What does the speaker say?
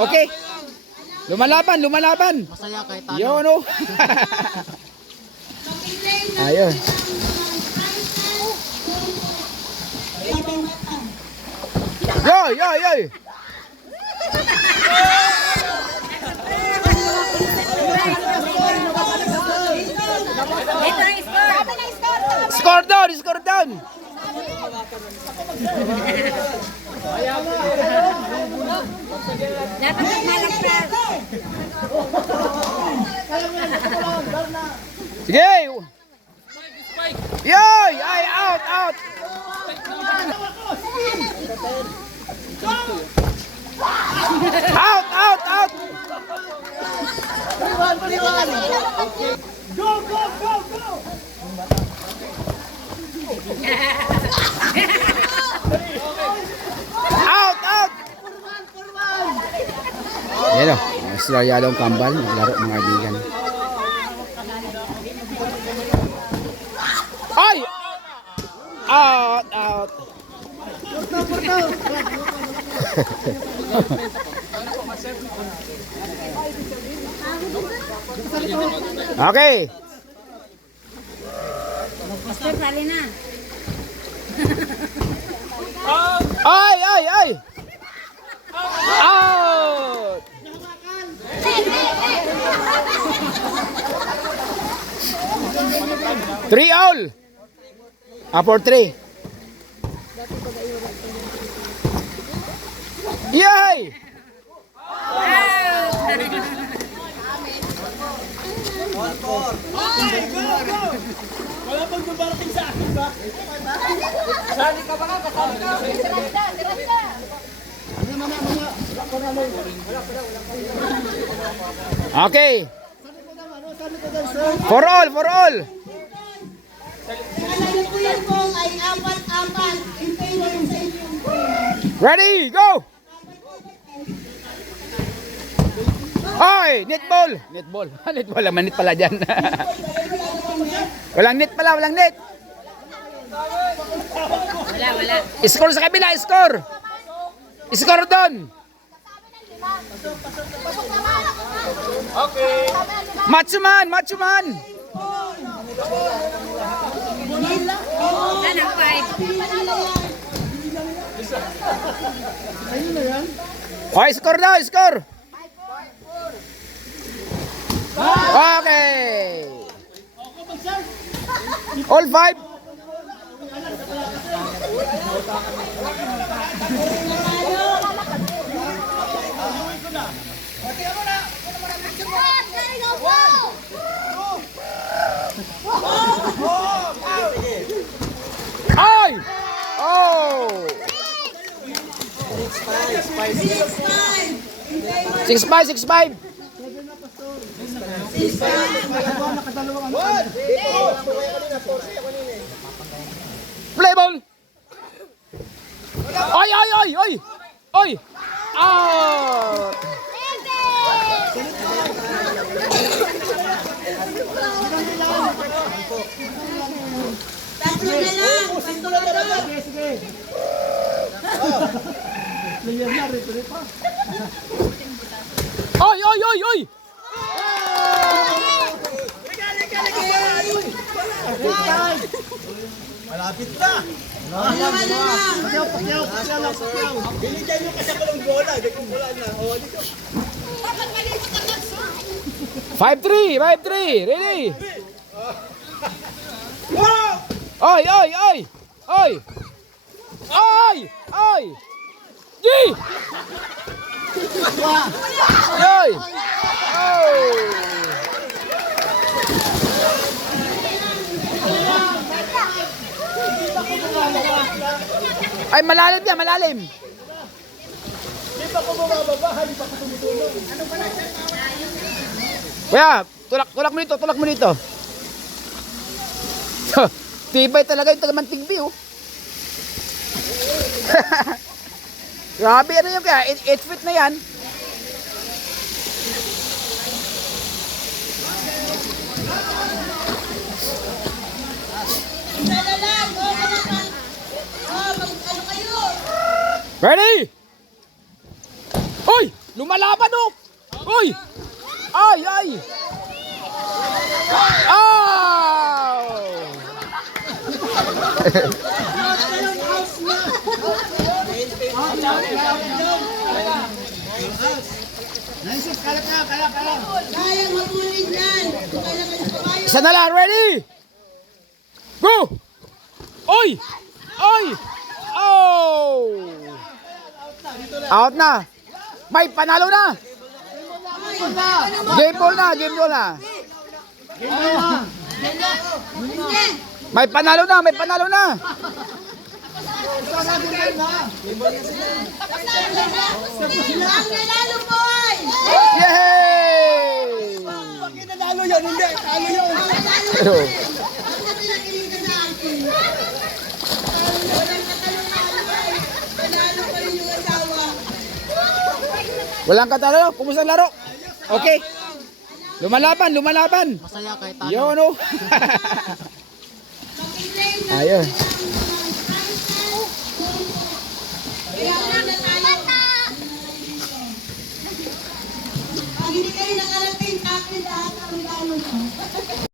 Okay. Lumalaban, lumalaban. Masaya kahit ano. Yo, no? Ayun. Yo, yo, yo. Score down, score down. Sige. Yoy, ay out, out. Out, out, out. Out, out. Yan o, Australyadong kambal, naglaro mga kaibigan. Ay! Out, out. okay. Sali na. Ay, ay, ay. Out. Three all. Ah, for three. Yay! Okay. For all, for all. Kasalukuyan ko ay apat-apat. Hintayin mo yung sa inyong Ready, go! Hoy, netball. Netball. netball naman net pala dyan. walang net pala, walang net. Wala, wala. Score sa kabila, score. Score doon. Macho man, macho man. Wala ng five. Okay, score daw, score. Okay. All five. Ay! Oh! Six five, six five. Play ball. Ay, ay, ay, ay. Ay. Out. Tatlo na lang. Tatlo na lang. Ay, ay, ay, ay. Dalawa na lang. Five three, five three. Ready? Ay, ay, ay. Ay. Ay, ay. G. Ay. Oh. Ay, malalim yan, malalim. Kuya, tulak, tulak mo dito, tulak mo dito. Tibay talaga yung tagamanting view. Grabe, ano yung kaya? 8 feet na yan. Isa na lang. Go na lang. Oh, mag ano kayo? Ready? Oy! Lumalaban oh! Uy! Ay, ay! Oh! Kabayo. Isa na lang, ready? Go! Oy! Oy! Oh! Out na! May panalo na! Game ball na, game ball na. May panalo na, may panalo na. Yay! Nanalo yan, hindi. Talo yun. Walang katalo. Kumusta laro? Okay. Lumalaban, lumalaban. Masaya kahit ano. Yun, oh. Ayun. Tayo. Pag hindi kayo nakarating, akin lahat ang ko.